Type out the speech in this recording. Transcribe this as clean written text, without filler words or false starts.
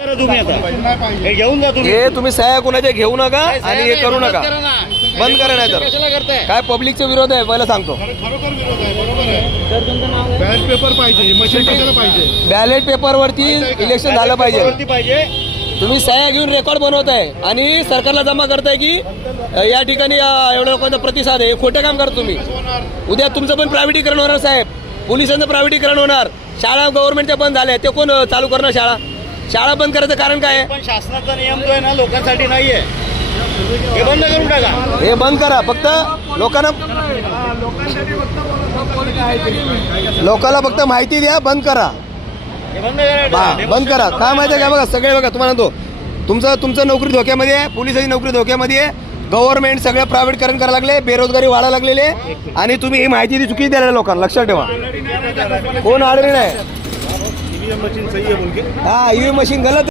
तुम्ही आता हे घेऊन जा तुम्ही. हे तुम्ही सह्या कोणाच्या घेऊ नका आणि हे करू नका. बंद करा नाही तर कशाला करताय? काय पब्लिकचा विरोध आहे पहिला सांगतो. खरोखर विरोध आहे. बरोबर आहे. बॅलेट पेपर पाहिजे, मशीन कशाला पाहिजे? बॅलेट पेपरवरती इलेक्शन झालं पाहिजे. वरती पाहिजे. तुम्ही सह्या घेऊन रेकॉर्ड बनवताय आणि सरकारला जमा करताय की या ठिकाणी एवढ्या लोकांचा प्रतिसाद आहे. खोटं काम करता तुम्ही. उद्या तुमचं पण प्रायव्हेटीकरण होणार साहेब. पोलिसांचं प्रायव्हेटीकरण होणार. शाळा गव्हर्नमेंटच्या बंद झाल्या. ते कोण चालू करणार शाळा? शाळा बंद करायचं कारण काय आहे? पण शासनाचा नियम जो आहे ना लोकांसाठी नाहीये. हे बंद करून टाका. हे बंद करा. फक्त लोकांना फक्त माहिती द्या. बंद करा. हे बंद करा. बंद करा. काय माहिती आहे का? बघा सगळे बघा तुम्हाला तो तुमचं नोकरी धोक्यामध्ये आहे. पोलिसांची नोकरी धोक्यामध्ये आहे. गव्हर्नमेंट सगळं प्रायव्हेटकरण करायला लागले. बेरोजगारी वाढायला लागलेली आहे आणि तुम्ही ही माहिती ती चुकी द्यायला लोकांना. लक्षात ठेवा. कोण आडणी नाही. मशीन सही आहे बोल के. ईव्हीएम मशीन गलत